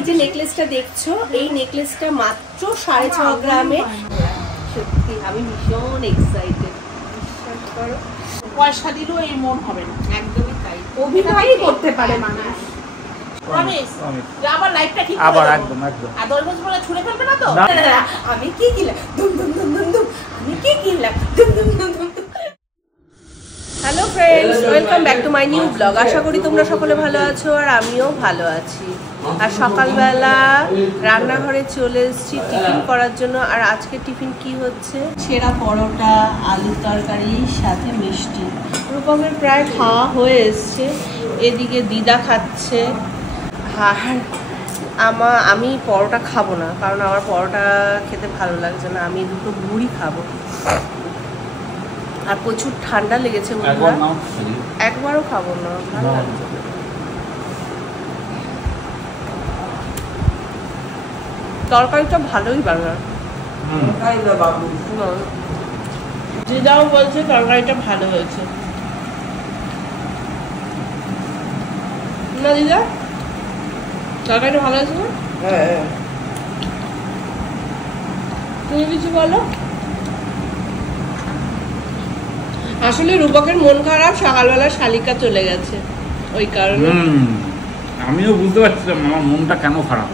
এই যে নেকলেসটা দেখছো, এই নেকলেসটা মাত্র 6.5 গ্রামে। সত্যি আমি ভীষণ এক্সাইটেড, বিশ্বাস করো। পয়সা দিলেও এই মন হবে না। একদমই তাই, অভিনয়ই করতে পারে মানুষ। আবার লাইফটা ঠিক আবার একদম একদম। আর 10 বছর পরে ছুঁড়ে ফেলবে না তো? আমি কি কিনলাম, দুম দুম দুম দুম দুম, আমি কি কিনলাম, দুম দুম দুম দুম। Hello friends, welcome back to my new blog. আশা করি তোমরা সকলে ভালো আছো আর আমিও ভালো আছি। আর সকালবেলা রান্নাঘরে চলে এসেছি টিফিন করার জন্য। আর আজকে টিফিন কি হচ্ছে, ছেঁড়া পরোটা, আলুর তরকারি, সাথে মিষ্টি। রূপমের প্রায় খাওয়া হয়ে এসছে, এদিকে দিদা খাচ্ছে। আর আমি পরোটা খাবো না, কারণ আমার পরোটা খেতে ভালো লাগছে না, আমি দুটো মুড়ি খাবো। আর প্রচুর ঠান্ডা লেগেছে, একবারও খাবো না, ভালো লাগছে। তরকারিটা ভালোই বানায়, দিদাও বলছে তরকারিটা ভালো হয়েছে না দিদা? তরকারিটা ভালো আছে না? হ্যাঁ, তুমি কিছু বলো। আসলে রূপকের মন খারাপ, সকালবেলা শালিকা চলে গেছে, ওই কারণে। আমিও বুঝতে পারছিলাম আমার মনটা কেন খারাপ।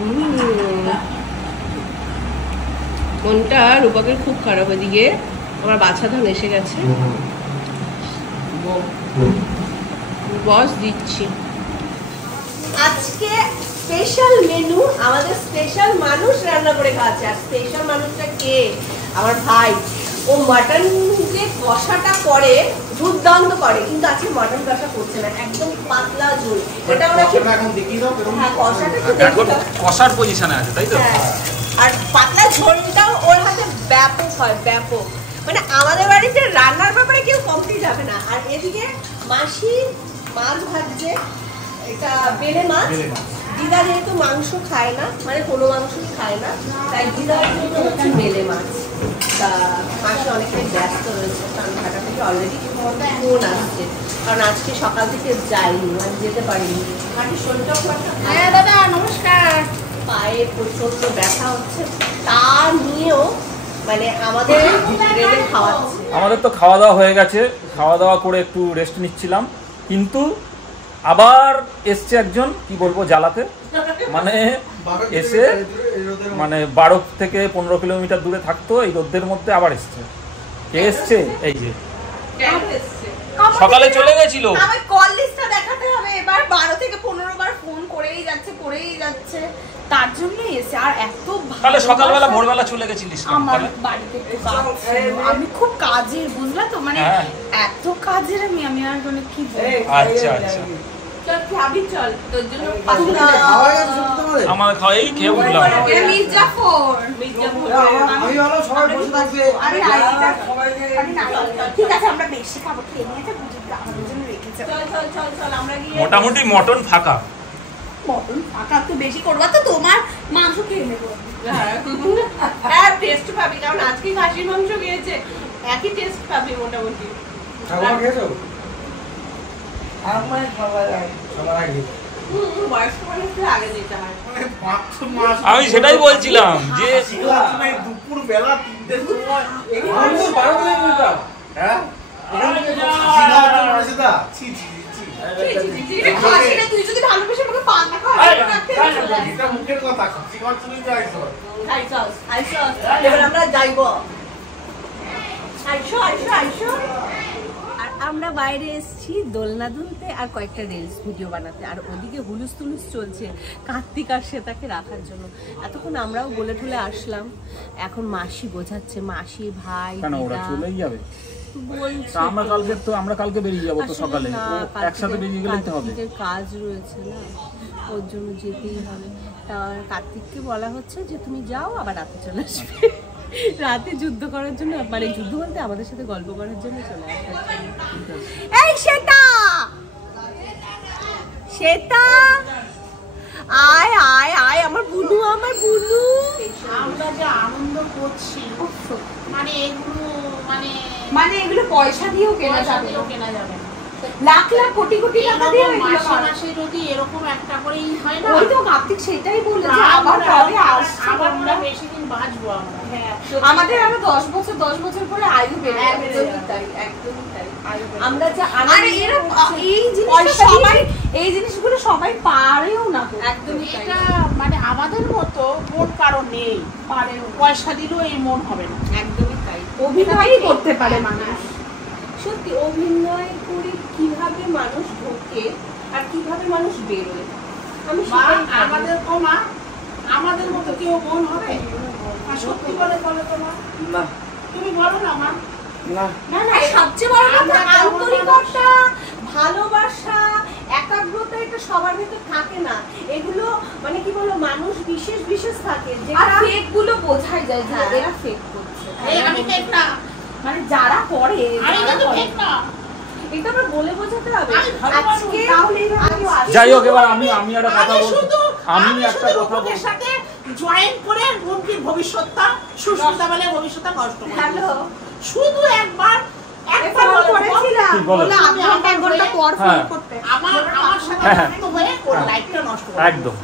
মনটা রূপকের খুব খারাপ। ওইদিকে আমার বাছা ধান এসে গেছে, বস দিচ্ছি। আজকে স্পেশাল মেনু, আমাদের স্পেশাল মানুষ রান্না করে খাচ্ছে। আর স্পেশাল মানুষটা কে? আমার ভাই। ও মাটন যে কষাটা করে দুর্দান্ত করে, কিন্তু আজকে মাটন কষা করছে না, একদম পাতলা ঝোল। এটা আমরা এখন দেখি দাও। হ্যাঁ, কষাটা তো এখন কষার পজিশনে আছে, তাই তো? হ্যাঁ, আর পাতলা ঝোলটাও ওর হাতে ব্যাপক হয়, ব্যাপক। মানে আমাদের বাড়িতে রান্নার ব্যাপারে কেউ কমতি যাবে না। আর এদিকে মাসি মাছ ভাজছে, এটা বেলে মাছ। দিদা যেহেতু মাংস খায় না, মানে কোনো মাংসই খায় না, তাই দিদার জন্য হচ্ছে বেলে মাছ। তা মাসি অনেকটাই ব্যস্ত রয়েছে, কারণ ঢাকা থেকে অলরেডি ফোন আসছে, কারণ আজকে সকাল থেকে যাইনি, মানে যেতে পারিনি। মাটির শরীরটাও হ্যাঁ দাদা নমস্কার। পায়ে প্রচন্ড ব্যথা হচ্ছে, তা নিয়েও মানে আমাদের রেলে খাওয়াচ্ছে। আমাদের তো খাওয়া দাওয়া হয়ে গেছে, খাওয়া দাওয়া করে একটু রেস্ট নিচ্ছিলাম, কিন্তু আবার এসছে একজন, কি বলবো, জ্বালাতে। মানে এসে মানে 12 থেকে 15 কিলোমিটার দূরে থাকতো, এই রোদের মধ্যে আবার এসছে। কে এসছে? এই যে সকালে চলে গেছিল। আমার কল লিস্টটা দেখাতে হবে এবার, 12 থেকে 15 বার ফোন করেই যাচ্ছে, তার জন্যই এসে। আর এত তাহলে সকালবেলা ভোরবেলা চলে গেছিলিস আমার বাড়িতে আমি খুব কাজের, বুঝলা তো, মানে এত কাজের আমি আর মানে কি বলবো। আচ্ছা আচ্ছা, চল খাবি, চল তোর জন্য আমার খাওয়াই খেয়ে উঠলাম। মির্জাফর আমি ভালো, সবাই বসে থাকবে। আরে ঠিক আছে, আমরা বেশি খাবো, খেয়ে নিয়েছে, বুঝতে আমাদের জন্য রেখেছে। চল আমরা গিয়ে মোটামুটি মটন ফাঁকা। মটন ফাঁকা তো বেশি করবা তো, তোমার মাংস খেয়ে নেবো। হ্যাঁ, টেস্ট পাবি, কারণ আজকে খাসির মাংস খেয়েছে, একই টেস্ট পাবি মোটামুটি। খাবার খেয়েছো? আমার খাবার সবার আগে বয়স্ক মানুষদের আগে যেতে হয়। আমি সেটাই বলছিলাম যে দুপুর বেলা 3টের সময় এখানে তো 12 কিলোমিটার। হ্যাঁ, এখানে তো খাসি খাওয়ার জন্য এসেছে। ছি ছি ছি, খাসিটা তুই যদি ভালোবেসে আমাকে পান্তা খাওয়া, এটা মুখের কথা, খাসি খাওয়ার জন্যই তো আইছো। আইসো এবার আমরা যাইবো। আইসো। আর আমরা বাইরে এসেছি দোলনা দুলতে আর কয়েকটা রিলস ভিডিও বানাতে। আর ওদিকে হুলুস তুলুস চলছে কার্তিক আর শ্বেতাকে রাখার জন্য। এতক্ষণ আমরাও বলে ঠলে আসলাম, এখন মাসি বোঝাচ্ছে, মাসি ভাই ওরা চলেই যাবে বলছে। আমরা কালকে বেরিয়ে যাবো তো সকালে, একসাথে বেরিয়ে গেলেই তো হবে। কাজ রয়েছে না, ওর জন্য যেতেই হবে। কার্তিককে বলা হচ্ছে যে তুমি যাও, আবার রাতে চলে আসবে। রাতে যুদ্ধ করার জন্য, মানে যুদ্ধ বলতে আমাদের সাথে গল্প করার জন্য চলে আসার জন্য। এই শ্বেতা আয় আয় আয়, আমার বুনু। আমরা যে আনন্দ করছি, মানে এগুলো মানে এগুলো পয়সা দিয়েও কেনা যাবে না। লাখ লাখ কোটি কোটি টাকা দিয়ে মাসে মাসে যদি এরকম একটা করেই হয় না, ওই তো কার্তিক সেটাই বলেছে আবার কবে আসছে আবার আমরা বেশি দিন বাঁচবো আমরা। আমাদের আরো 10 বছর পরে আয়ু বেড়ে যাবে। একদমই তাই, একদমই তাই। আমরা যা আরে এরা এই জিনিসগুলো সবাই পারেও না তো। একদমই তাই। এটা মানে আমাদের মতো মন কারো নেই, পারেও না। পয়সা দিলেও এই মন হবে না। একদমই তাই। অভিনয়ই করতে পারে মানুষ। সত্যি অভিনয় করে কিভাবে মানুষ ঢোকে আর কিভাবে মানুষ বেরোয়, আমি মা সেটাই ভাবি। আমাদের মতো কেউ মন হবে? আর সত্যি বলে বলো তো মা, না তুমি বলো না মা। না না না সবচেয়ে বড় কথা আমরা কেমন আন্তরিকতা, ভালোবাসা, একাগ্রতা এটা সবার ভিতর থাকে না। এগুলো মানে কি বলবো, মানুষ বিশেষ বিশেষ থাকে আর যেটা ফেক গুলো বোঝাই যায় যে হ্যাঁ। এরা ফেক করছে। এই আমি ঠিক না, মানে যারা করে আমি যারা কিন্তু করে। ঠিক না। এটা আমরা বলে বোঝাতে হবে। আমি ভালো আজকে তাহলে এইভাবে কেউ আসবে। যাই হোক, এবার আমি একটা কথা আমি বলছি। শুধু আমি আমি একটা শুধু কথা রূপকের বলছি। সাথে জয়েন করে রূপকীর ভবিষ্যৎটা, সুস্মিতা বলে ভবিষ্যৎটা নষ্ট করে হ্যালো দিয়েছি। শুধু একবার ফোন বলে দেবো, করেছিলাম ঠিক বলো। বলে আধ ঘন্টা 1 ঘন্টা পর ফোন হ্যাঁ। করতে। আমার সাথে হ্যাঁ। যুক্ত হয়ে ওর হ্যাঁ। লাইফটা নষ্ট করে একদম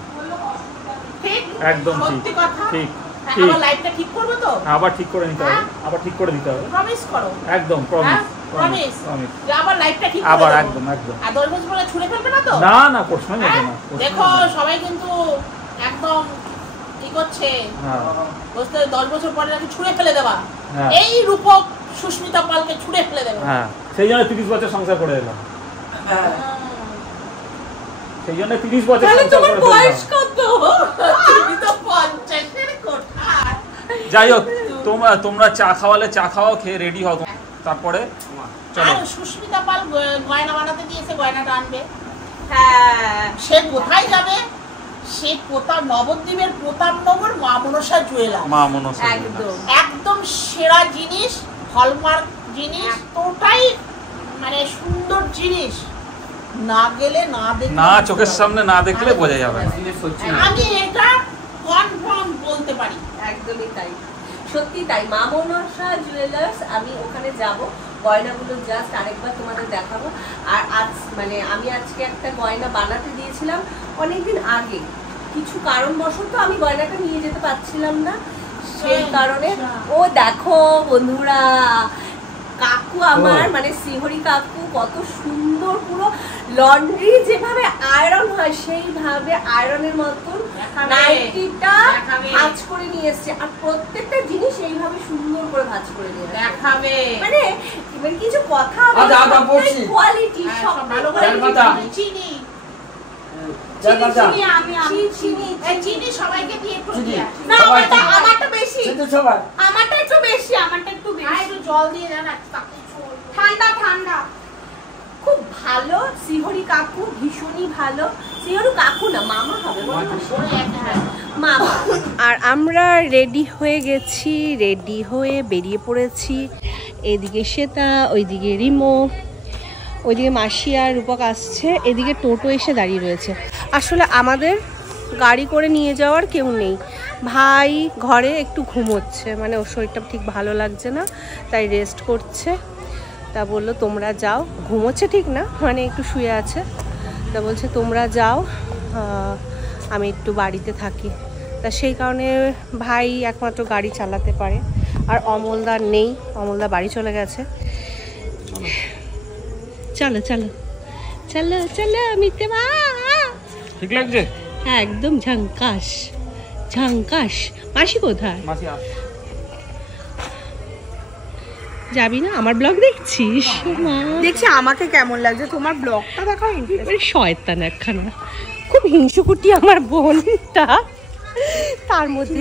ঠিক একদম ঠিক সত্যি কথা। ঠিক হ্যাঁ, ঠিক। আমার লাইফটা ঠিক করবে তো? আবার ঠিক করে নিতে হবে, হ্যাঁ। আবার ঠিক করে দিতে হবে। প্রমিস করো। একদম প্রমিস হ্যাঁ, promise। প্রমিস। যে আমার লাইফটা ঠিক করে আবার দেবো। একদম একদম। আর 10 বছর পরে ছুঁড়ে ফেলবে না তো? না না, প্রশ্নই ওঠে হ্যাঁ? না, প্রশ্নই দেখো ওঠে না। সবাই কিন্তু একদম কি করছে, হ্যাঁ বুঝতে 10 বছর পরে নাকি ছুঁড়ে ফেলে দেবা। হ্যাঁ। এই রূপক সুস্মিতা পালকে ছুঁড়ে ফেলে দেবে। হ্যাঁ, সেই জন্য 30 বছর সংসার করে এলাম। সেই জন্য 30 বছর তাহলে সংসার তোমার করে বয়স ফেললাম। কত? তুমি তো 50-এর কোঠায়। যাই হোক, তোমরা চা খাওয়ালে চা খাওয়াও, খেয়ে রেডি হও তারপরে চলো। আর সুস্মিতা পাল গয়না বানাতে দিয়েছে, গয়নাটা আনবে। হ্যাঁ, সে কোথায় যাবে? সে নবদ্বীপের প্রতাপনগর মা মনসা জুয়েলার, মা মনসা একদম। একদম সেরা জিনিস, হলমার্ক জিনিস, এতটাই মানে সুন্দর জিনিস, না গেলে না দেখলে না, চোখের সামনে না দেখলে বোঝা যাবে না। আমি এটা কনফার্ম বলতে পারি। একদমই তাই, সত্যি তাই। মা মনসা জুয়েলার্স, আমি ওখানে যাব, গয়নাগুলো জাস্ট আরেকবার তোমাদের দেখাবো। আর আজ মানে আমি আজকে একটা গয়না বানাতে দিয়েছিলাম অনেকদিন আগে, কিছু কারণবশত আমি গয়নাটা নিয়ে যেতে পারছিলাম না, সেই কারণে ও দেখো বন্ধুরা, কাকু আমার মানে শ্রীহরি কাকু কত সুন্দর, পুরো লন্ড্রি যেভাবে আয়রন হয় সেইভাবে আয়রনের মতন নাইটিটা ভাঁজ করে নিয়ে এসছে। আর প্রত্যেকটা জিনিস এইভাবে সুন্দর করে ভাঁজ করে নিয়ে এসছে। দেখাবে মানে কিছু কথা কোয়ালিটি সব ভালো করে চিনি চিনি আমি চিনি এই চিনি সবাইকে দিয়ে একটু দিয়ে আসি। না আমারটা বেশি, আমারটা একটু বেশি, আমারটা একটু আর বেশি। একটু জল দিয়ে দেন, তাকে ঠান্ডা ঠান্ডা। খুব ভালো শ্রীহরি কাকু, ভীষণই ভালো। শ্রীহরি কাকু না, মামা হবে, মামা। আর আমরা রেডি হয়ে গেছি, রেডি হয়ে বেরিয়ে পড়েছি। এদিকে শ্বেতা, ওইদিকে রিমো, ওইদিকে মাসি আর রূপক আসছে, এদিকে টোটো এসে দাঁড়িয়ে রয়েছে। আসলে আমাদের গাড়ি করে নিয়ে যাওয়ার কেউ নেই, ভাই ঘরে একটু ঘুমোচ্ছে, মানে ওর শরীরটা ঠিক ভালো লাগছে না, তাই রেস্ট করছে। তা বললো তোমরা যাও, ঘুমোচ্ছে ঠিক না, মানে একটু শুয়ে আছে, তা বলছে তোমরা যাও, আমি একটু বাড়িতে থাকি। তা সেই কারণে ভাই একমাত্র গাড়ি চালাতে পারে, আর অমলদা নেই, অমলদা বাড়ি চলে গেছে। চলো চলো চলো চলো মিতে মা, ঠিক লাগছে? হ্যাঁ একদম ঝাঙ্কাস ঝাঙ্কাস। মাসি কোথায়? মাসি আস। যাবি না? আমার ব্লগ দেখছিস? মা দেখছি আমাকে কেমন লাগছে, তোমার ব্লগটা দেখাও। শয়তান একখানা, খুব হিংসুকুটি আমার বোনটা, তার মধ্যে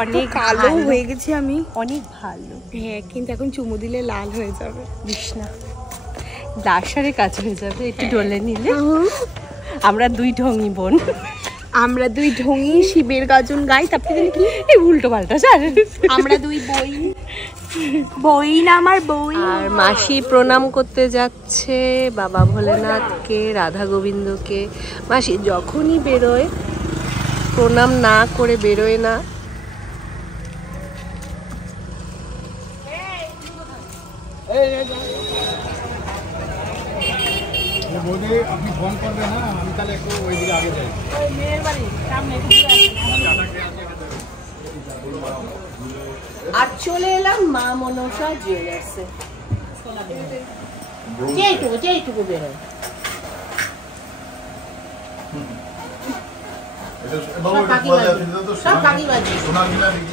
অনেক কালো হয়ে গেছি আমি। অনেক ভালো। হ্যাঁ কিন্তু এখন চুমু দিলে লাল হয়ে যাবে। দিস না, ডাসারের কাছে হয়ে যাবে, একটু ডলে নিলে। আমরা দুই ঢঙি বোন, আমরা দুই ঢঙি শিবের গাজন গাই, তারপরে কি এই উল্টো পাল্টা স্যার। আমরা দুই বই, বই না আমার বই। আর মাসি প্রণাম করতে যাচ্ছে বাবা ভোলেনাথকে, রাধা গোবিন্দকে। মাসি যখনই বেরোয় প্রণাম না করে বেরোয় না। বৌদি আপনি ফোন করবেন, হ্যাঁ আমি তাহলে একটু ওইদিকে আগে যাই। আর চলে এলাম মা মনসা জুয়েলার্সে। যেইটুকু বেরোয়।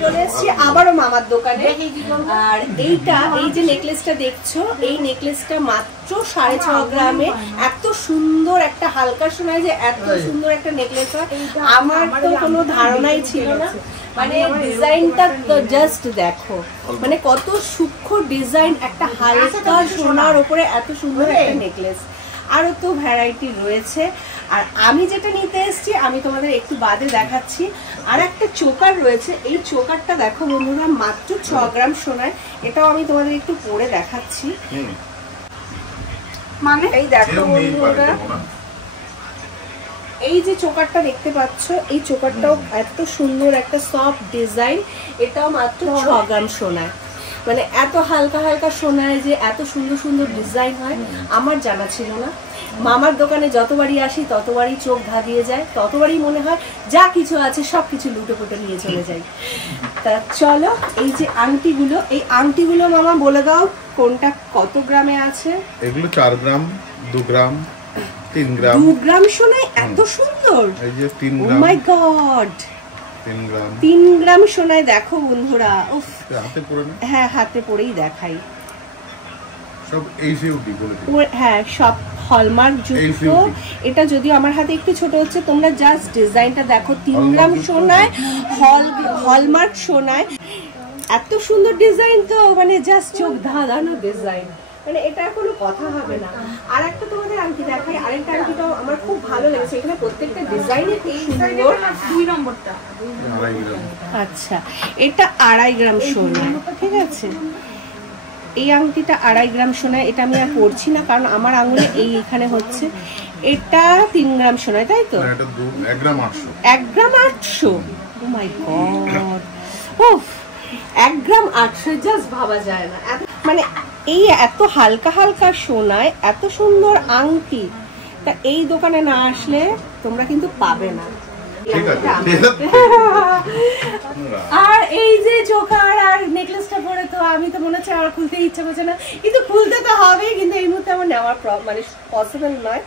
চলে এসছি আবারও মামার দোকানে। আর এইটা, এই যে নেকলেসটা দেখছো, এই নেকলেসটা মাত্র 6.5 গ্রামে। এত সুন্দর একটা হালকা সোনায় যে এত সুন্দর একটা নেকলেস হয়, আমার তো কোনো ধারণাই ছিল না। মানে ডিজাইনটা তো জাস্ট দেখো, মানে কত সূক্ষ্ম ডিজাইন, একটা হালকা সোনার উপরে এত সুন্দর একটা নেকলেস। আরো তো ভ্যারাইটি রয়েছে। আর আমি যেটা নিতে এসেছি আমি তোমাদের একটু বাদে দেখাচ্ছি। আর একটা চোকার রয়েছে, এই চোকারটা দেখো বন্ধুরা মাত্র 6 গ্রাম সোনায়। এটাও আমি তোমাদের একটু পরে দেখাচ্ছি। মানে এই দেখো বন্ধুরা, এই যে চোকারটা দেখতে পাচ্ছ, এই চোকারটাও এত সুন্দর একটা সফট ডিজাইন। এটাও মাত্র 6 গ্রাম সোনায়। মানে এত হালকা হালকা সোনায় যে এত সুন্দর সুন্দর ডিজাইন হয় আমার জানা ছিল না। মামার দোকানে যতবারই আসি ততবারই চোখ ধাঁধিয়ে যায়, ততবারই মনে হয় যা কিছু আছে সব কিছু লুটে পুটে নিয়ে চলে যাই। তা চলো, এই যে আংটিগুলো, এই আংটিগুলো মামা বলে দাও কোনটা কত গ্রামে আছে। এগুলো 4 গ্রাম, 2 গ্রাম, 3 গ্রাম। 2 গ্রাম সোনায় এত সুন্দর, এই যে 3 ও গ্রাম। মাই গড, 3 গ্রাম। 3 গ্রাম সোনায় দেখো বন্ধুরা। উফ, হাতে পরে না? হ্যাঁ হাতে পরেই দেখাই। সব এইচইউডি বলে দিই। হ্যাঁ সব হলমার্ক যুক্ত। এটা যদিও আমার হাতে একটু ছোট হচ্ছে, তোমরা জাস্ট ডিজাইনটা দেখো। 3 গ্রাম সোনায়, হলমার্ক সোনায়, এত সুন্দর ডিজাইন তো মানে জাস্ট চোখ ধাঁধানো ডিজাইন। মানে এটা কোনো কথা হবে না। আর একটা তোমাদের আংটি দেখাই, আরেকটা আংটিটাও আমার খুব ভালো লেগেছে। এখানে প্রত্যেকটা ডিজাইনে খুব সুন্দর। 2 নম্বরটা 2.5 গ্রাম। আচ্ছা, এটা 2.5 গ্রাম সোনা, ঠিক আছে। এই আংটিটা 2.5 গ্রাম সোনা। এটা আমি আর পরছি না কারণ আমার আঙুলে এই এখানে হচ্ছে। এটা 3 গ্রাম সোনা, তাই তো? এটা 1 গ্রাম 800। 1 গ্রাম 800। ও মাই গড, উফ, 1 গ্রাম 800 জাস্ট ভাবা যায় না। মানে এই এত হালকা হালকা সোনায় এত সুন্দর আংটি, তা এই দোকানে না আসলে তোমরা কিন্তু পাবে না। ঠিক আছে। আর এই যে চোকার আর নেকলেসটা পরে তো আমি তো মনে হচ্ছে আমার খুলতে ইচ্ছা করছে না, কিন্তু খুলতে তো হবে। কিন্তু এই মুহূর্তে আমার নেওয়ার মানে পসিবল নয়।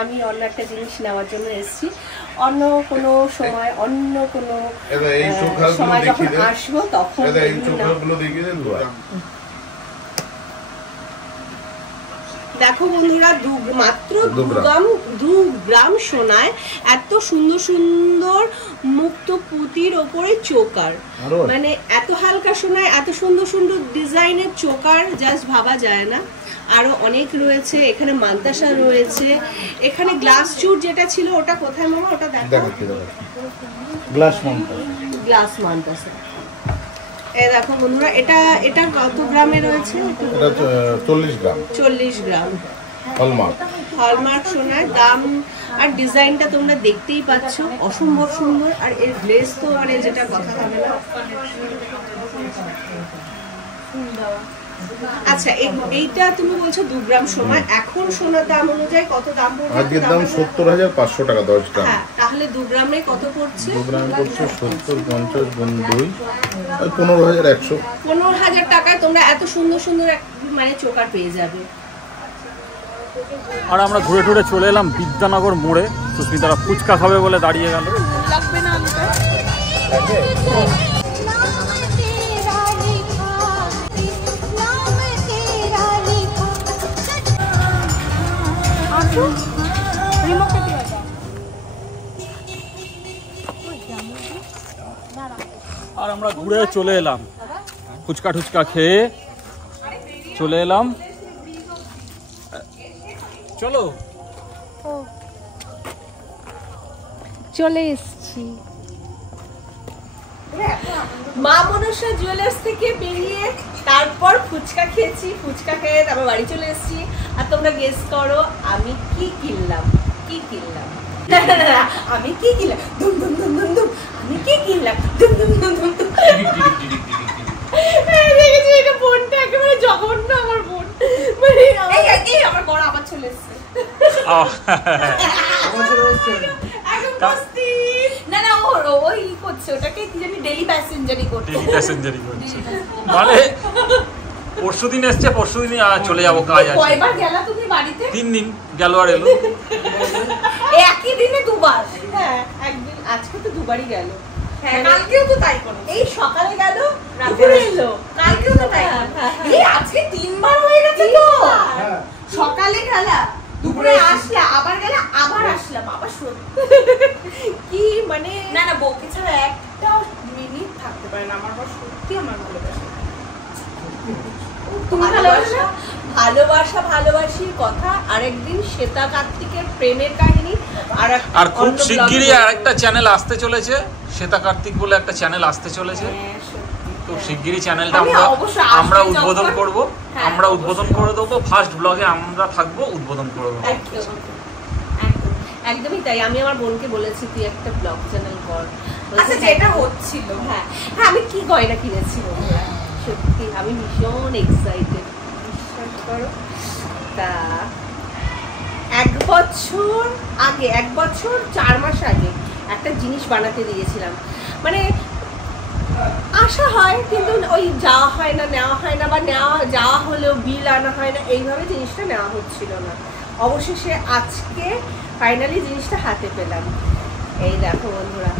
আমি অন্য একটা জিনিস নেওয়ার জন্য এসেছি। অন্য কোনো সময়, অন্য কোনো সময় যখন আসবো তখন দেখো বন্ধুরা, মাত্র 2 গ্রাম সোনায় এত সুন্দর সুন্দর মুক্ত পুঁতির ওপরে চোকার। মানে এত হালকা সোনায় এত সুন্দর সুন্দর ডিজাইনের চোকার জাস্ট ভাবা যায় না। আরো অনেক রয়েছে, এখানে মান্তাসা রয়েছে, এখানে গ্লাস চুর যেটা ছিল ওটা কোথায় মামা? ওটা দেখো, গ্লাস মান্তাসা। এই দেখো বন্ধুরা, এটা কত গ্রামে রয়েছে? এটা 40 গ্রাম। 40 গ্রাম হলমার্ক সোনার দাম আর ডিজাইনটা তোমরা দেখতেই পাচ্ছ, অসম্ভব সুন্দর। আর এর গ্লেজ তো মানে যেটা কথা হবে না। আচ্ছা, এইটা তুমি বলছো 2 গ্রাম সোনা, এখন সোনার দাম অনুযায়ী কত দাম পড়ছে? আজকের দাম 70,500 টাকা 10 গ্রাম। হ্যাঁ, তাহলে 2 গ্রামে কত পড়ছে? 2 গ্রাম পড়ছে 70, 50 গুণ 2 15,100। 15,000 টাকায় তোমরা এত সুন্দর সুন্দর মানে চোকার পেয়ে যাবে। আর আমরা ঘুরে ঘুরে চলে এলাম বিদ্যানগর মোড়ে। সুস্মিতারা ফুচকা খাবে বলে দাঁড়িয়ে গেল। লাগবে না আলুটা? আর আমরা ঘুরে চলে এলাম, ফুচকা টুচকা খেয়ে চলে এলাম। চলো, চলে এসছি মা মনসা জুয়েলার্স থেকে বেরিয়ে তারপর ফুচকা খেয়েছি। ফুচকা খেয়ে তারপর বাড়ি চলে এসেছি। আর তোমরা গেস করো আমি কি কিনলাম। আমি কি কিনলাম? দুম দুম দুম দুম দুম। আমি কি কিনলাম? দুম দুম দুম দুম দুম। দেখেছি এটা বোনটা একেবারে জঘন্য। আমার বোন মানে এই আমার বড় আবার চলে এসেছে। না না ওই করছে ওটাকে কি জানি ডেলি প্যাসেঞ্জারই করছে। মানে পরশুদিন এসছে, পরশুদিন চলে যাবো কাজ আছে। কয়বার গেলা তুমি বাড়িতে? 3 দিন গেল আর এলো। একই দিনে দুবার। হ্যাঁ একদিন, আজকে তো দুবারই গেল। হ্যাঁ কালকেও তো তাই করো। এই সকালে গেল রাতে এলো। কালকেও তো তাই করো। এই আজকে 3 বার হয়ে গেছে তো। সকালে গেলা, দুপুরে আসলা, আবার গেলা, আবার আসলাম, আবার কি মানে না না বউকে ছাড়া একটা মিনিট থাকতে পারে না আমার বর, সত্যি আমার ভালোবাসে। তুমি ভালোবাসা ভালোবাসা ভালোবাসির কথা আরেকদিন শ্বেতা কার্তিকের প্রেমের কাহিনী আর খুব শিগগিরই আরেকটা চ্যানেল আসতে চলেছে, শ্বেতা কার্তিক বলে একটা চ্যানেল আসতে চলেছে। তো শিগগিরই চ্যানেলটা আমরা উদ্বোধন করব, আমরা উদ্বোধন করে দেবো। ফার্স্ট ব্লগে আমরা থাকবো, উদ্বোধন করে দেবো। একদমই তাই। আমি আমার বোনকে বলেছি তুই একটা ব্লগ চ্যানেল কর। আচ্ছা যেটা হচ্ছিল, হ্যাঁ হ্যাঁ আমি কি গয়না কিনেছি বন্ধুরা, সত্যি আমি ভীষণ এক্সাইটেড, বিশ্বাস করো। তা 1 বছর আগে, 1 বছর 4 মাস আগে একটা জিনিস বানাতে দিয়েছিলাম। মানে আশা হয় কিন্তু ওই যাওয়া হয় না, নেওয়া হয় না, বা যাওয়া হলেও বিল আনা হয় না, এইভাবে জিনিসটা নেওয়া হচ্ছিল না। অবশেষে আজকে ফাইনালি জিনিসটা হাতে পেলাম। এই দেখো বন্ধুরা,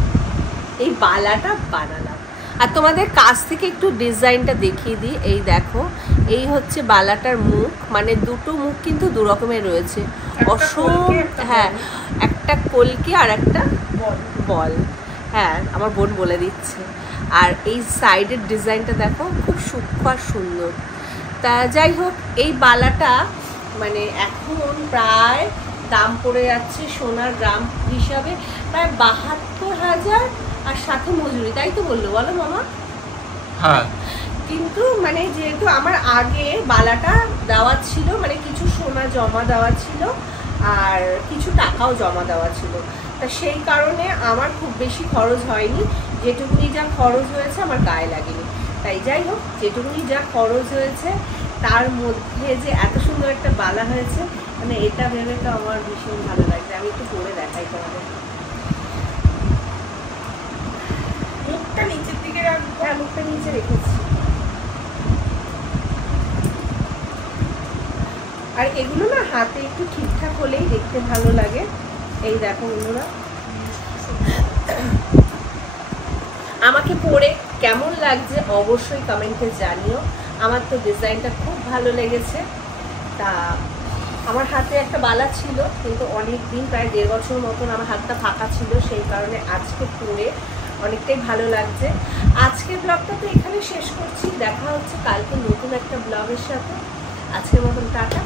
এই বালাটা বানালাম। আর তোমাদের কাছ থেকে একটু ডিজাইনটা দেখিয়ে দিই। এই দেখো, এই হচ্ছে বালাটার মুখ, মানে দুটো মুখ কিন্তু দু রকমের রয়েছে। হ্যাঁ, একটা কলকি আর একটা বল। হ্যাঁ আমার বোন বলে দিচ্ছে। আর এই সাইডের ডিজাইনটা দেখো, খুব সূক্ষ্ম আর সুন্দর। তা যাই হোক, এই বালাটা মানে এখন প্রায় দাম পড়ে যাচ্ছে সোনার গ্রাম হিসাবে প্রায় 72,000, আর সাথে মজুরি, তাই তো বললো, বলো মামা? হ্যাঁ। কিন্তু মানে যেহেতু আমার আগে বালাটা দেওয়া ছিল, মানে কিছু সোনা জমা দেওয়া ছিল আর কিছু টাকাও জমা দেওয়া ছিল, তা সেই কারণে আমার খুব বেশি খরচ হয়নি। যেটুকুনি যা খরচ হয়েছে আমার গায়ে লাগেনি। তাই যাই হোক, যেটুকুনি যা খরচ হয়েছে তার মধ্যে যে এত সুন্দর একটা বালা হয়েছে, মানে এটা ভেবে তো আমার ভীষণ ভালো লাগছে। আমি একটু পরে দেখাই তোমাদের। মুখটা নিচের দিকে রাখবো। হ্যাঁ মুখটা নিচে রেখেছি। আর এগুলো না হাতে একটু ঠিকঠাক হলেই দেখতে ভালো লাগে। এই দেখো বন্ধুরা, আমাকে পরে কেমন লাগছে অবশ্যই কমেন্টে জানিও। আমার তো ডিজাইনটা খুব ভালো লেগেছে। তা আমার হাতে একটা বালা ছিল, কিন্তু অনেক দিন, প্রায় 1.5 বছর মতন আমার হাতটা ফাঁকা ছিল, সেই কারণে আজকে পরে অনেকটাই ভালো লাগছে। আজকের ব্লগটা তো এখানে শেষ করছি। দেখা হচ্ছে কালকে নতুন একটা ব্লগের সাথে। আজকের মতন টাটা।